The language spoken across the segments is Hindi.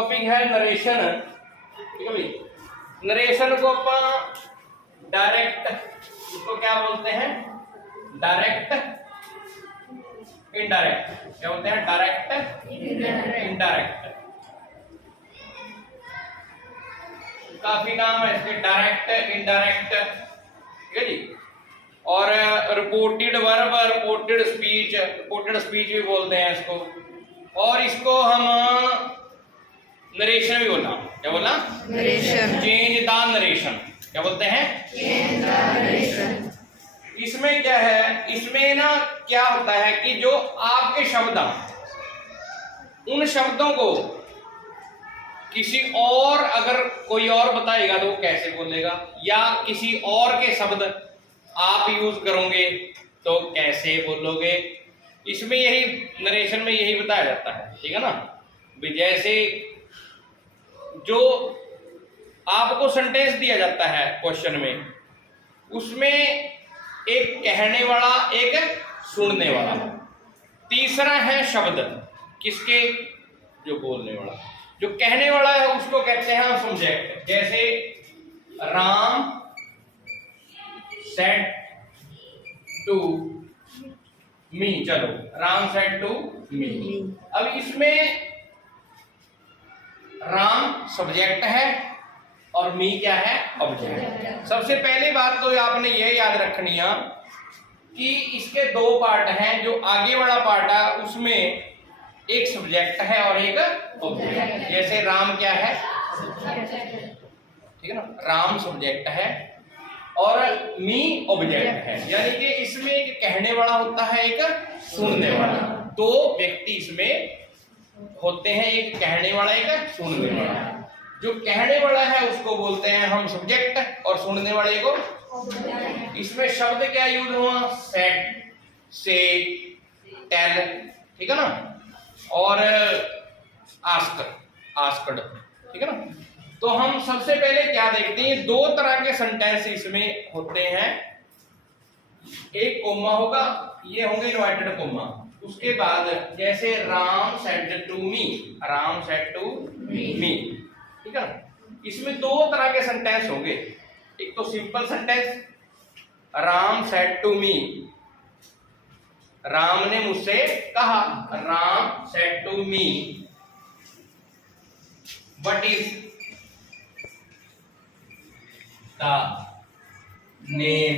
टॉपिक है नरेशन, ठीक है भाई। नरेशन को अपन डायरेक्ट, इसको क्या बोलते हैं, डायरेक्ट इनडायरेक्ट, क्या बोलते हैं, डायरेक्ट इनडायरेक्ट। काफी नाम है इसके, डायरेक्ट इनडायरेक्ट, ठीक है जी। और रिपोर्टेड वर्ब, रिपोर्टेड स्पीच भी बोलते हैं इसको। और इसको हम नरेशन भी बोला, क्या बोला, नरेशन, चेंज द नरेशन, क्या बोलते हैं, चेंज द नरेशन। इसमें क्या है, इसमें ना क्या होता है कि जो आपके शब्द, उन शब्दों को किसी और, अगर कोई और बताएगा तो वो कैसे बोलेगा, या किसी और के शब्द आप यूज करोगे तो कैसे बोलोगे। इसमें यही नरेशन में यही बताया जाता है, ठीक है ना। जैसे जो आपको सेंटेंस दिया जाता है क्वेश्चन में, उसमें एक कहने वाला, एक सुनने वाला, तीसरा है शब्द किसके, जो बोलने वाला। जो कहने वाला है उसको कहते हैं सब्जेक्ट। जैसे राम सेड टू मी, चलो राम सेड टू मी। अब इसमें राम सब्जेक्ट है और मी क्या है, ऑब्जेक्ट। सबसे पहली बात तो आपने ये याद रखनी है कि इसके दो पार्ट हैं। जो आगे वाला पार्ट है उसमें एक सब्जेक्ट है और एक ऑब्जेक्ट। जैसे राम क्या है, ठीक है ना, राम सब्जेक्ट है और मी ऑब्जेक्ट है। यानी कि इसमें एक कहने वाला होता है, एक सुनने वाला। दो व्यक्ति इसमें होते हैं, एक कहने वाला, एक सुनने वाला। जो कहने वाला है उसको बोलते हैं हम सब्जेक्ट, और सुनने वाले को। इसमें शब्द क्या यूज हुआ, सेड, से, टेल, ठीक है ना, और आस्क, आस्कड, ठीक है ना। तो हम सबसे पहले क्या देखते हैं, दो तरह के सेंटेंस इसमें होते हैं। एक कोमा होगा, ये होंगे इन्वर्टेड कोमा। उसके बाद जैसे Ram said to me, Ram said to me, ठीक है ना। इसमें दो तरह के सेंटेंस होंगे। एक तो simple sentence, Ram said to me, Ram ने मुझसे कहा, Ram said to me what is the name,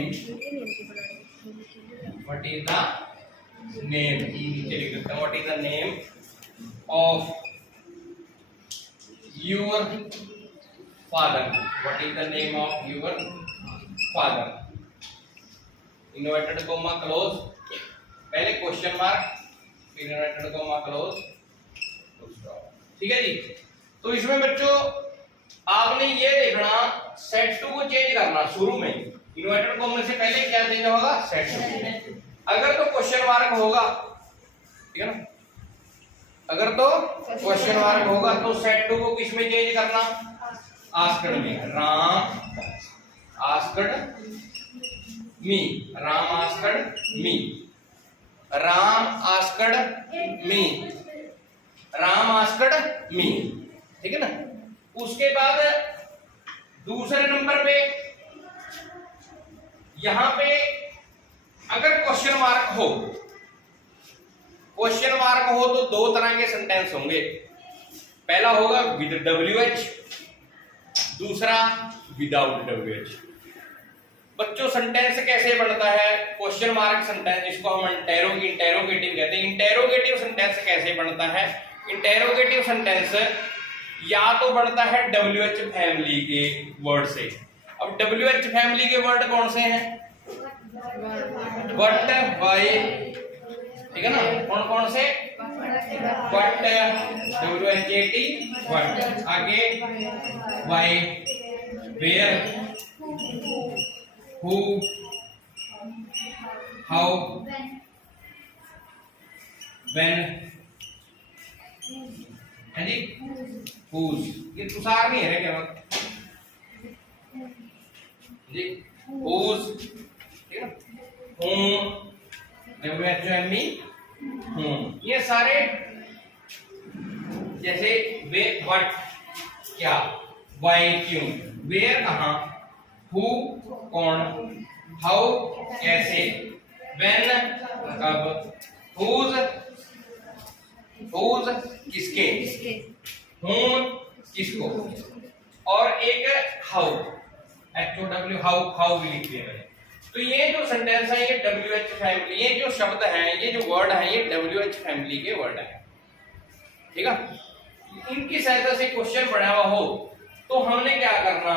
what is the name, नीचे लिख देता हूं, what is the name of your father, what is the name of your father. Inverted comma close, पहले क्वेश्चन मार्क, फिर इन्वर्टेड कोमा क्लोज, ठीक है जी। तो इसमें बच्चों आपने ये देखना, सेट टू को चेंज करना शुरू में। इन्वर्टेड कोमा से पहले क्या चेंज होगा, सेट टू। अगर तो क्वेश्चन मार्क होगा, ठीक है ना, अगर तो क्वेश्चन मार्क होगा तो सेट टू को किस में चेंज करना, आस्क्ड में। Ram asked me, Ram asked me, Ram asked me, Ram asked me, ठीक है ना। उसके बाद दूसरे नंबर पे यहां पे अगर क्वेश्चन मार्क हो, क्वेश्चन मार्क हो तो दो तरह के सेंटेंस होंगे। पहला होगा विद WH, दूसरा विदाउट WH। बच्चों सेंटेंस कैसे बनता है, क्वेश्चन मार्क सेंटेंस, जिसको हम इंटेरोगेटिव कहते हैं। इंटेरोगेटिव सेंटेंस कैसे बनता है, इंटेरोगेटिव सेंटेंस या तो बनता है WH फैमिली के वर्ड से। अब WH फैमिली के वर्ड कौन से हैं, व्हाट, व्हाई, ठीक है ना, कौन कौन से, व्हाट, WHAT, व्हाट, आगे why, where, who, how, when, है जी, whose, ये तुषार नहीं है क्या बात जी, whose, ठीक है, whom, WHOME, whom, ये सारे जैसे वे व्हाट क्या, व्हाई क्यों, वेयर कहाँ, हु कौन, हाउ कैसे, व्हेन कब, हुज हुज किसके, हूं किसको, और एक हाउ, HOW हाउ, हाउ भी लिख दिया मैंने। तो ये जो सेंटेंस है ये WH फैमिली, ये जो शब्द हैं, ये जो वर्ड हैं, ये WH फैमिली के वर्ड हैं, ठीक है। इनकी सहायता से क्वेश्चन बना हुआ हो तो हमने क्या करना,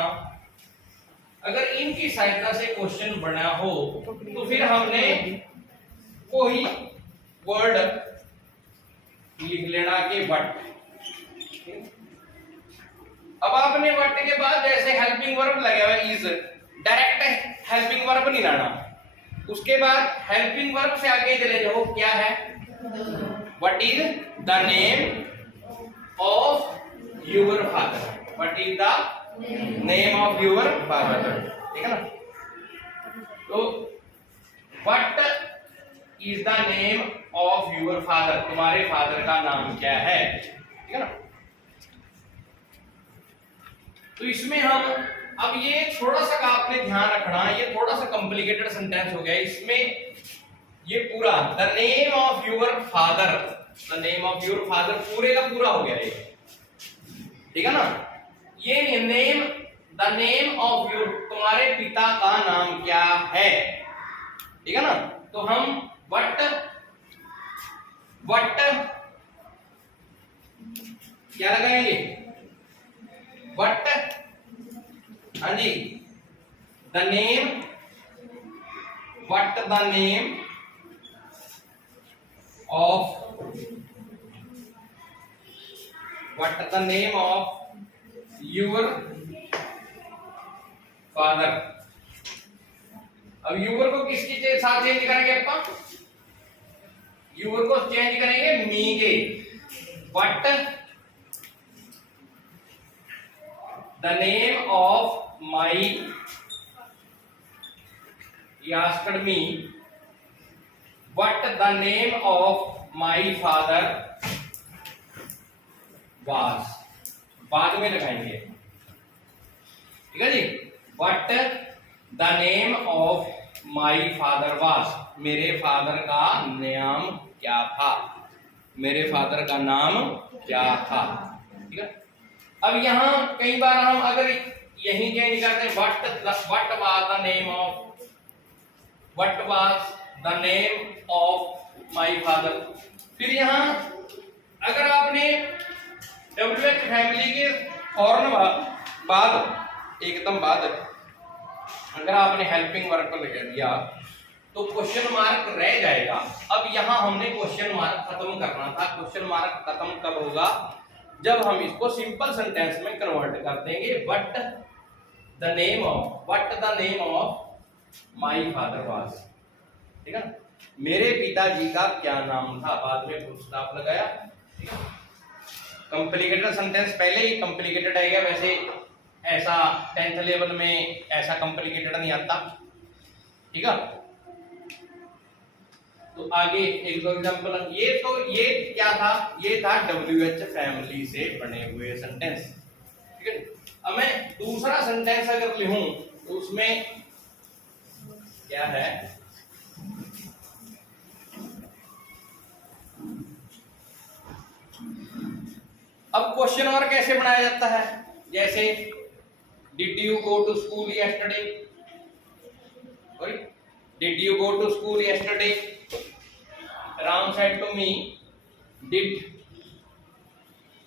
अगर इनकी सहायता से क्वेश्चन बना हो तो फिर हमने कोई वर्ड लिख लेना कि बट। अब आपने बट के बाद जैसे हेल्पिंग वर्ब लगा हुआ इज, डायरेक्ट हेल्पिंग वर्ब नहीं लाना, उसके बाद हेल्पिंग वर्ब से आगे चले जाओ, क्या है, what is the name of your father, what is the name of your father, ठीक है ना। तो what is the name of your father, तुम्हारे फादर का नाम क्या है, ठीक है ना। तो इसमें हम अब ये थोड़ा सा का आपने ध्यान रखना, ये थोड़ा सा कॉम्प्लिकेटेड सेंटेंस हो गया, इसमें ये पूरा the name of your father, the name of your father पूरे का पूरा हो गया ये, ठीक है ना। ये name, the name of your, तुम्हारे पिता का नाम क्या है, ठीक है ना। तो हम व्हाट क्या लगाएंगे, व्हाट, हाँ जी, the name, what the name of, what the name of your father. अब यूवर को किसके साथ चेंज करेंगे अपन, यूवर को चेंज करेंगे मी के, what the name of my, he asked me what the name of my father was, बाद में लगाएंगे, ठीक है जी। what the name of my father was, मेरे फादर का नाम क्या था, मेरे फादर का नाम क्या था, ठीक है। अब यहाँ कई बार हम अगर यही चेंज करते हैं, what was the name of, what was the name of my father, फिर यहाँ अगर आपने WH फैमिली के फौरन बाद, एकदम बाद अगर आपने हेल्पिंग वर्ब को लगा दिया तो क्वेश्चन मार्क रह जाएगा। अब यहाँ हमने क्वेश्चन मार्क खत्म करना था। क्वेश्चन मार्क खत्म कब होगा, जब हम इसको सिंपल सेंटेंस में कन्वर्ट कर देंगे, what the name of, what the name of my father was, ठीक है। मेरे पिताजी का क्या नाम था, बाद में फुल स्टॉप लगाया, ठीक है। कॉम्प्लिकेटेड सेंटेंस पहले ही कॉम्प्लिकेटेड आएगा, वैसे ऐसा 10th लेवल में ऐसा कॉम्प्लिकेटेड नहीं आता, ठीक है। तो आगे एक दो एग्जांपल, ये क्या था, ये था WH फैमिली से बने हुए सेंटेंस, ठीक है। अब मैं दूसरा सेंटेंस अगर लिखूं तो उसमें क्या है, अब क्वेश्चन मार्क कैसे बनाया जाता है, जैसे did you go to school yesterday, did you go to school yesterday, Ram said to me did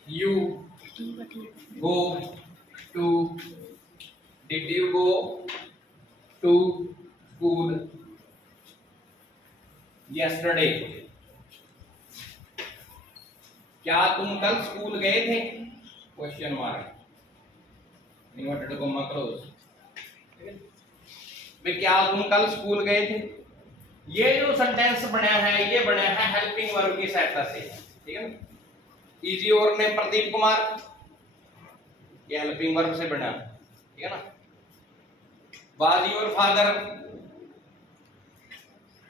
you go to, did you go to school yesterday, क्या तुम कल स्कूल गए थे, question mark, inverted comma close, वे क्या तुम कल स्कूल गए थे। ये जो सेंटेंस बना है ये बना है हेल्पिंग वर्ब की सहायता से, ठीक है ना। Is your name Pradeep Kumar, ये हेल्पिंग वर्ब से बना, ठीक है ना। Was your father,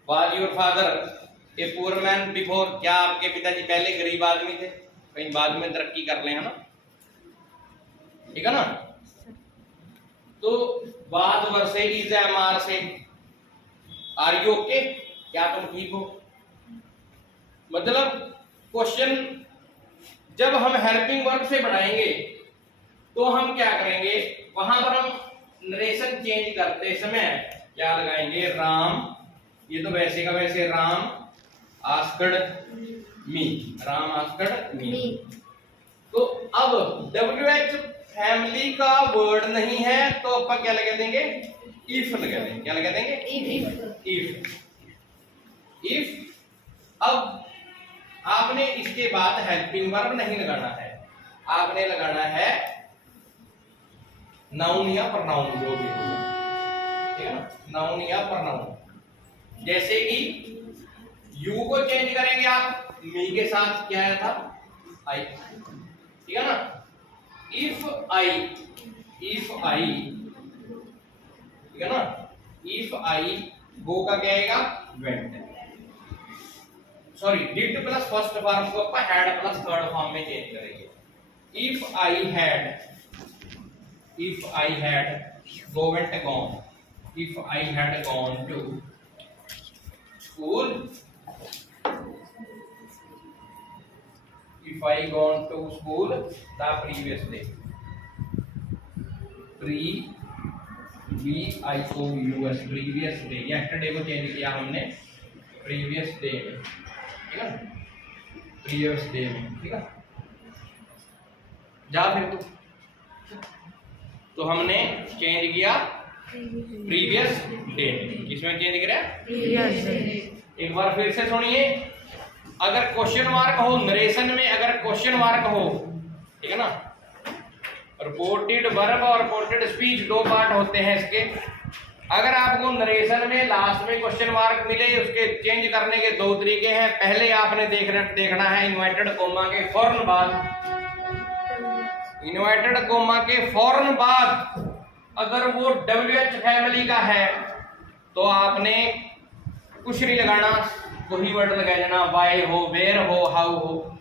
was your father a poor man before, क्या आपके पिताजी पहले गरीब आदमी थे, कहीं बाद में तरक्की कर लें, है ना, ठीक है ना। तो बाद वर्ब से इज एम आर से आर यू ओके, क्या तुम ठीक हो। मतलब क्वेश्चन जब हम हेल्पिंग वर्ब से बढ़ाएंगे तो हम क्या करेंगे, वहां पर हम नरेशन चेंज करते समय क्या लगाएंगे, राम, ये तो वैसे का वैसे Ram asked me, Ram asked me. तो अब WH फैमिली का वर्ड नहीं है तो अपन क्या लगा देंगे, इफ लगा देंगे। क्या लगा देंगे, इफ। अब आपने इसके बाद हेल्पिंग वर्ब नहीं लगाना है, आपने लगाना है नाउन या प्रनाउन, जो भी होगा, ठीक है ना, नाउन या प्रनाउन। जैसे कि यू को चेंज करेंगे आप, मी के साथ क्या आया था, आई, ठीक है ना। इफ आई, ठीक है ना, इफ आई गो का क्या आएगा, went. Sorry, did plus first form को अपन हैड प्लस थर्ड फॉर्म में चेंज करेंगे। If I had go went gone, if I had gone to school, if I gone to school the previous day, previous day, yesterday को चेंज किया हमने previous day में, ठीक है, previous day में, ठीक है। जा फिर तो हमने चेंज किया previous day में, किसमें चेंज किया, एक बार फिर से सुनिए। अगर क्वेश्चन मार्क हो नरेशन में, अगर क्वेश्चन मार्क हो, ठीक है ना, रिपोर्टेड वर्ब और रिपोर्टेड स्पीच दो पार्ट होते हैं इसके। अगर आपको नरेशन में लास्ट में क्वेश्चन मार्क मिले, उसके चेंज करने के दो तरीके हैं। पहले आपने देखना है इन्वर्टेड कोमा के फौरन बाद, इन्वर्टेड कोमा के फौरन बाद अगर वो WH फैमिली का है तो आपने कुछ नहीं लगाना, वही वर्ड लगा देना, वाई हो, वेयर हो, हाउ हो।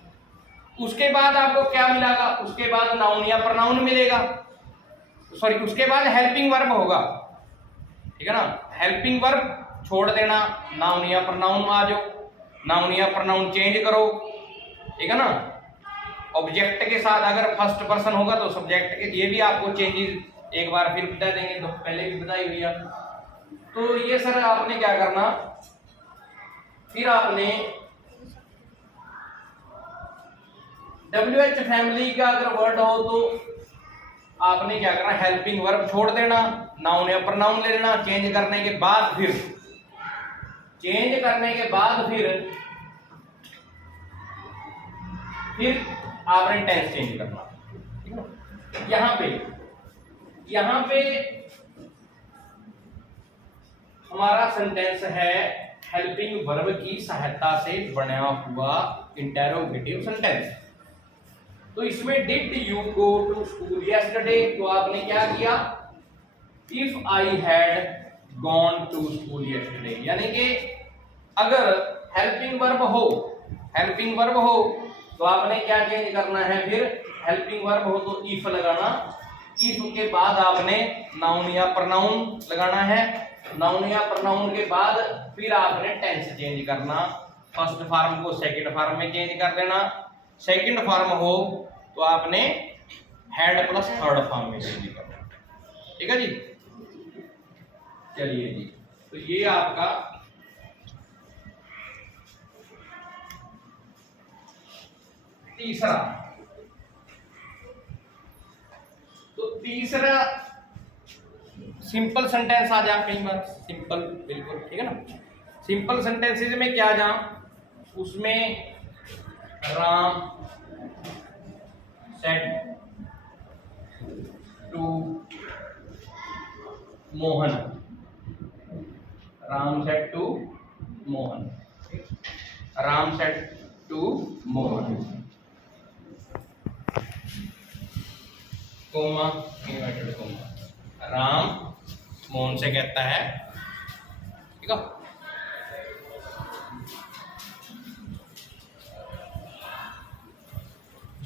उसके बाद आपको क्या मिलेगा, उसके बाद नाउन या प्रनाउन मिलेगा, सॉरी उसके बाद हेल्पिंग वर्ब होगा, ठीक है ना। हेल्पिंग वर्ब छोड़ देना, नाउन या प्रनाउन आ जाओ, नाउन या प्रनाउन चेंज करो, ठीक है ना। ऑब्जेक्ट के साथ अगर फर्स्ट पर्सन होगा तो सब्जेक्ट के, ये भी आपको चेंजेस एक बार फिर बता देंगे, तो पहले भी बताई हुई है। तो ये सर आपने क्या करना, फिर आपने WH फैमिली का अगर वर्ड हो तो आपने क्या करना, हेल्पिंग वर्ब छोड़ देना, नाउन या प्रनाउन ले लेना, चेंज करने के बाद फिर आपने टेंस चेंज करना, ठीक है। यहां पे हमारा सेंटेंस है हेल्पिंग वर्ब की सहायता से बना हुआ इंटेरोगेटिव सेंटेंस। तो इसमें did you go to school yesterday, तो आपने क्या किया, if I had gone to school yesterday, यानी कि अगर हेल्पिंग वर्ब हो तो आपने क्या चेंज करना है, फिर हेल्पिंग वर्ब हो तो इफ लगाना, इफ के बाद आपने नाउन या प्रनाउन लगाना है, नाउन या प्रनाउन के बाद फिर आपने टेंस चेंज करना, फर्स्ट फॉर्म को सेकंड फॉर्म में चेंज कर देना, सेकंड फॉर्म हो तो आपने हैड प्लस थर्ड फॉर्म में चेंज करना, ठीक है जी। चलिए जी, तो ये आपका तीसरा, तो तीसरा सिंपल सेंटेंस आ जा, कई बार सिंपल, बिल्कुल ठीक है ना। सिंपल सेंटेंसेज में क्या जा, उसमें Ram said to Mohan, Ram said to Mohan, Ram said to Mohan, comma, inverted comma, Ram Mohan से कहता है, ठीक है।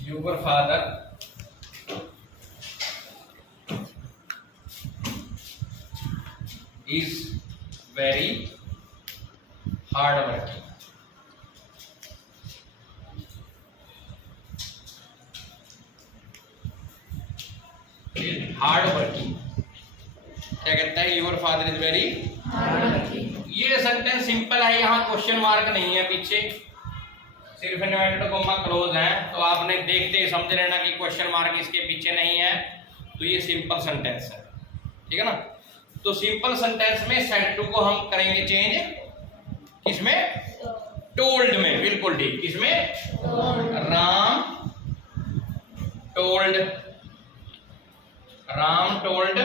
Your father is very hard working. Hard working क्या कहता है? Your father is very hard working. ये सेंटेंस सिंपल है, यहाँ क्वेश्चन मार्क नहीं है पीछे, सिर्फ इन्वर्टेड कॉमा क्लोज है, तो आपने देखते ही समझ लेना कि क्वेश्चन मार्क इसके पीछे नहीं है, तो ये सिंपल सेंटेंस है, ठीक है ना। तो सिंपल सेंटेंस में सेड टू को हम करेंगे चेंज किसमें? टोल्ड में, बिल्कुल ठीक। किसमें? राम टोल्ड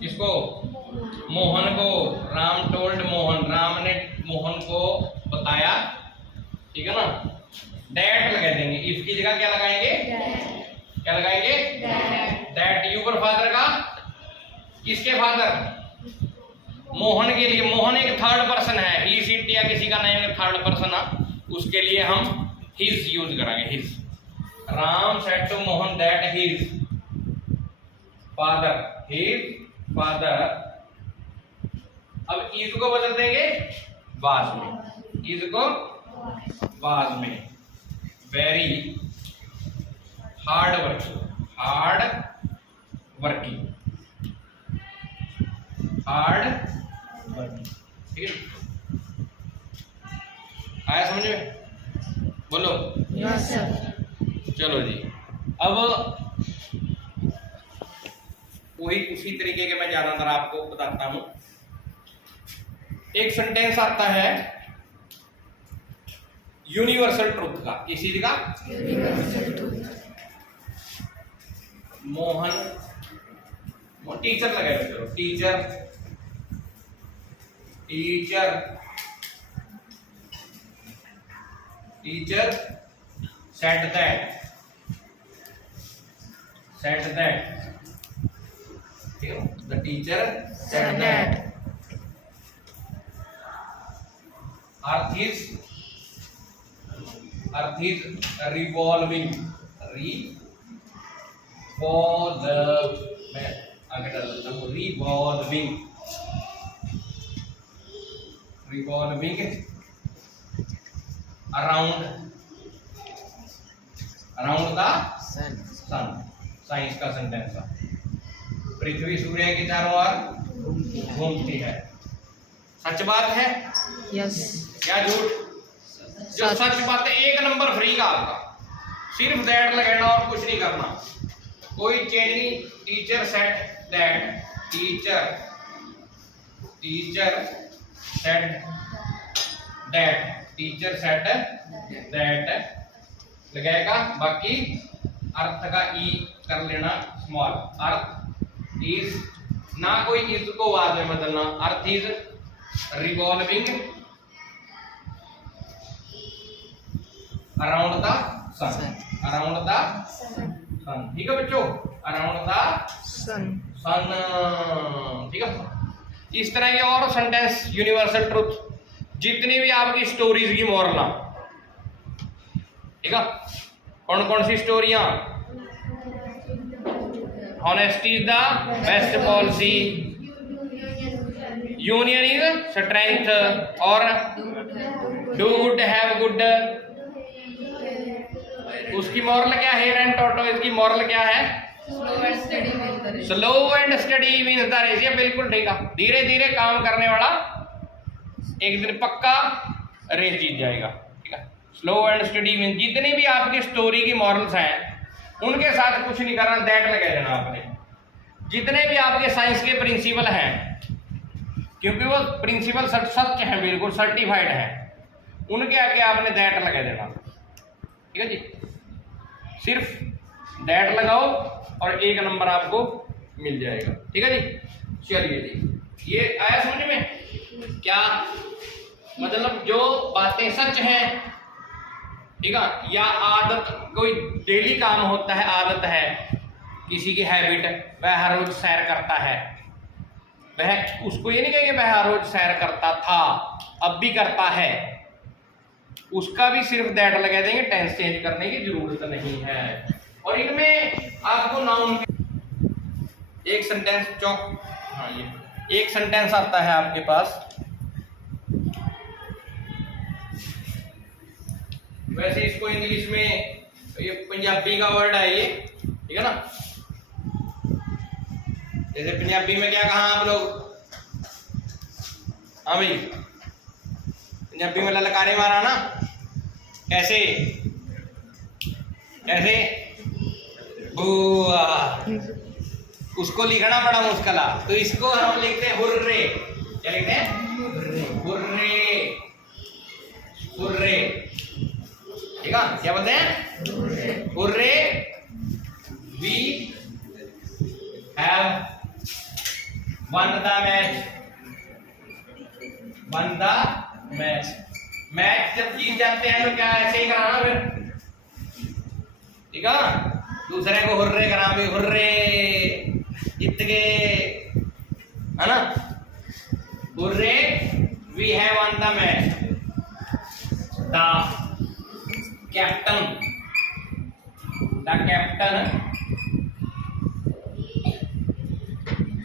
किसको? मोहन को। राम टोल्ड मोहन, राम ने मोहन को बताया, ठीक है ना। डैट लगा देंगे, इसकी जगह क्या लगाएंगे? क्या लगाएंगे? डैट। यूबर फादर का किसके फादर? मोहन के लिए। मोहन एक थर्ड पर्सन है, ही सीट या किसी का नेम थर्ड पर्सन है, उसके लिए हम हिज यूज करेंगे, his. Ram said to Mohan that his father, his father. अब इज को बदल देंगे वाज में, इज को वाज में। Very hard working, hard working, hard working, ठीक है। आया समझ में? बोलो यस सर। चलो जी, अब वही उसी तरीके के मैं ज्यादातर आपको बताता हूं। एक सेंटेंस आता है यूनिवर्सल ट्रूथ का, किसी का? Universal truth. मोहन, टीचर लगा चलो, teacher, teacher, teacher said that, said that, ठीक है। The teacher said that earth is revolving, मैं आगे डाल देता हूँ, revolving around the sun। Science का सेंटेंस है। पृथ्वी सूर्य के चारों ओर घूमती है। सच बात है यस। क्या झूठ? जो सच बात है, एक नंबर फ्री का आपका, सिर्फ दैट लगाना और कुछ नहीं करना, कोई चेंज नहीं। Teacher said that, teacher said that, teacher said that लगाएगा, बाकी अर्थ का ई कर लेना स्मॉल। अर्थ इज, ना कोई इज को वाज में बदलना, earth is revolving around the sun, around the sun, ठीक है बच्चों, अराउंड द सन, ठीक है। इस तरह के और सेंटेंस यूनिवर्सल ट्रुथ, जितनी भी आपकी स्टोरीज की मोरला, ठीक है। कौन कौन सी स्टोरियां? Honesty is the best policy, union is strength, और do good have good। उसकी मॉरल क्या है? हेयर एंड टॉर्टोइज की मॉरल क्या है? Slow and steady means the race. ये बिल्कुल ठीक है, धीरे धीरे काम करने वाला एक दिन पक्का रेस जीत जाएगा, ठीक है। स्लो एंड स्टडी मीन्स, जितनी भी आपकी स्टोरी की मॉरल्स हैं उनके साथ कुछ नहीं करना, दैट लगा देना आपने। जितने भी आपके साइंस के प्रिंसिपल हैं, क्योंकि वो प्रिंसिपल सच हैं, बिल्कुल सर्टिफाइड हैं, उनके आगे आपने दैट लगा देना, ठीक है जी। सिर्फ दैट लगाओ और एक नंबर आपको मिल जाएगा, ठीक है जी। चलिए जी, ये आया समझ में? क्या मतलब? जो बातें सच हैं, ठीक है, या आदत, कोई डेली काम होता है, आदत है किसी की, हैबिट, वह हर रोज सैर करता है, वह, उसको ये नहीं कहेंगे वह हर रोज सैर करता था, अब भी करता है, उसका भी सिर्फ दैट लगा देंगे, टेंस चेंज करने की जरूरत नहीं है। और इनमें आपको नाउन एक सेंटेंस हाँ ये एक सेंटेंस आता है आपके पास, वैसे इसको इंग्लिश में ये पंजाबी का वर्ड है ये, ठीक है ना। जैसे पंजाबी में क्या कहा आप लोग, हाँ भाई पंजाबी में ललकारे मारा ना, कैसे कैसे बुआ, उसको लिखना बड़ा मुश्किल है, तो इसको हम लिखते हैं हुर्रे। क्या लिखते हैं? हुर्रे, हुर्रे, ठीक है। क्या बोलते हैं? Hurray, we have won the match, won the match. Match जब जीत जाते हैं तो क्या ऐसे ही कराना फिर, ठीक है। दूसरे को हुर्रे करा भी, हुर्रे जीत गए, है ना। Hurray we have won the match. The captain, the captain,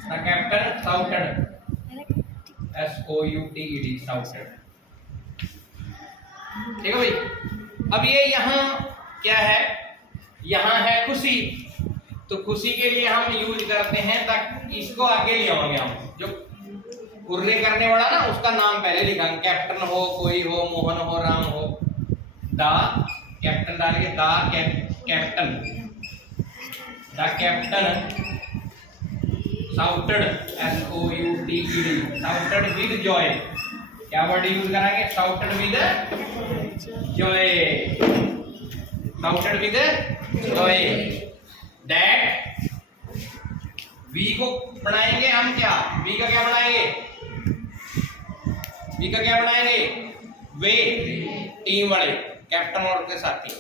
the captain shouted, SOUTED, shouted, ठीक है भाई। अब ये यहाँ क्या है, यहाँ है खुशी, तो खुशी के लिए हम यूज करते हैं, ताकि इसको आगे ले आएंगे हम, जो हुर्रे करने वाला ना उसका नाम पहले लिखेंगे, कैप्टन हो, कोई हो, मोहन हो, राम हो, द कैप्टन डाल के the captain, the captain shouted, SOUTED, shouted with joy। क्या वर्ड यूज करेंगे? shouted with joy, shouted with joy। that we को बनाएंगे हम क्या, वी का क्या बनाएंगे, वी का क्या बनाएंगे, वे टीम वाले कैप्टन और के साथी।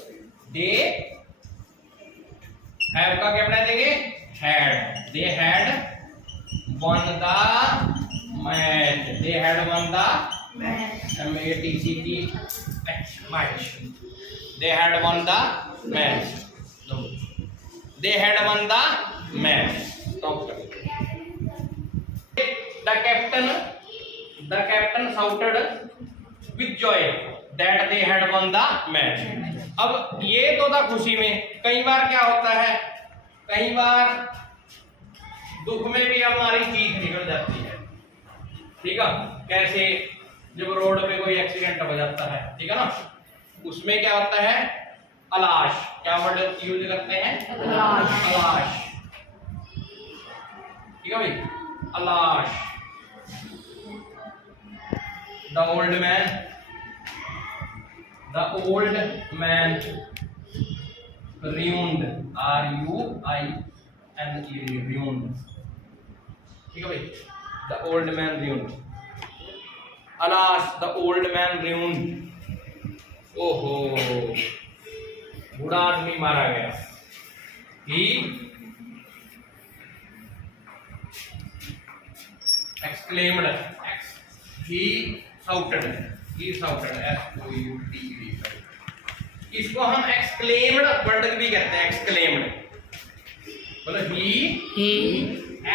दे हैव का क्या बना देंगे, had, they had one the match, they had one the MATCH match, they had won the match, no, they had won the match। the captain shouted with joy that they had won the match। अब ये तो था खुशी में, कई बार क्या होता है, कई बार दुख में भी हमारी चीख निकल जाती है, ठीक है। कैसे, जब रोड पे कोई एक्सीडेंट हो जाता है, ठीक है ना, उसमें क्या होता है, अलाश, क्या वर्ड यूज करते हैं, अलाश, अलाश, ठीक है भाई, alas. The old man, the old man ruined, RUINED, ruined, ठीक है भाई, the old man ruined। Alas, the old man ruined, ओहो बूढ़ा आदमी मारा गया। ही exclaimed, he shouted, SOUTED। इसको हम एक्सक्लेम्ड वर्ड भी कहते हैं, एक्सक्लेम्ड, मतलब he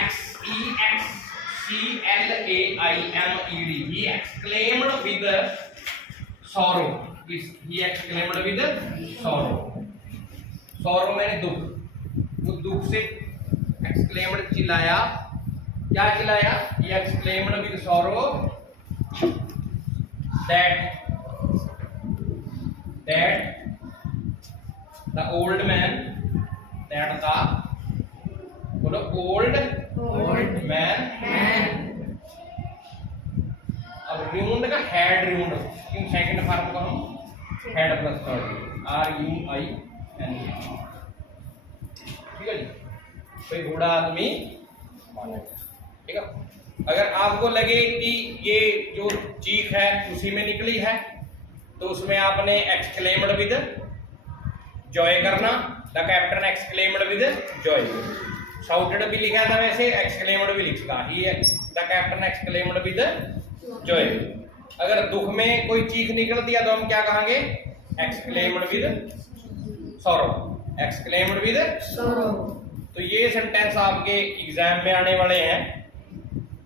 EXCLAIMED, he exclaimed with sorrow, he exclaimed with sorrow, sorrow मैंने दुख, वो दुख से exclaimed चिल्लाया, क्या चिल्लाया, he exclaimed with sorrow that the old man, that the बोलो old man, अब ruined का had ruined, in second form को हम had प्लस थर्ड, RUINE, ठीक है जी। कोई बूढ़ा आदमी, ठीक है। अगर आपको लगे कि ये जो चीख है उसी में निकली है, तो उसमें आपने एक्सक्लेम्ड विद जॉय करना, the captain exclaimed with joy. Shouted भी लिखा था, वैसे एक्सक्लेम्ड भी लिखा, ही the captain exclaimed with joy. अगर दुख में कोई चीख निकल दिया तो हम क्या कहेंगे? Exclaimed with sorrow, exclaimed with. तो ये सेंटेंस आपके एग्जाम में आने वाले हैं,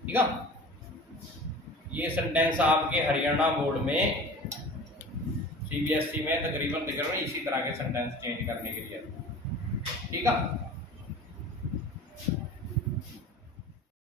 ठीक है। ये सेंटेंस आपके हरियाणा बोर्ड में सीबीएसई में तकरीबन इसी तरह के सेंटेंस चेंज करने के लिए, ठीक है।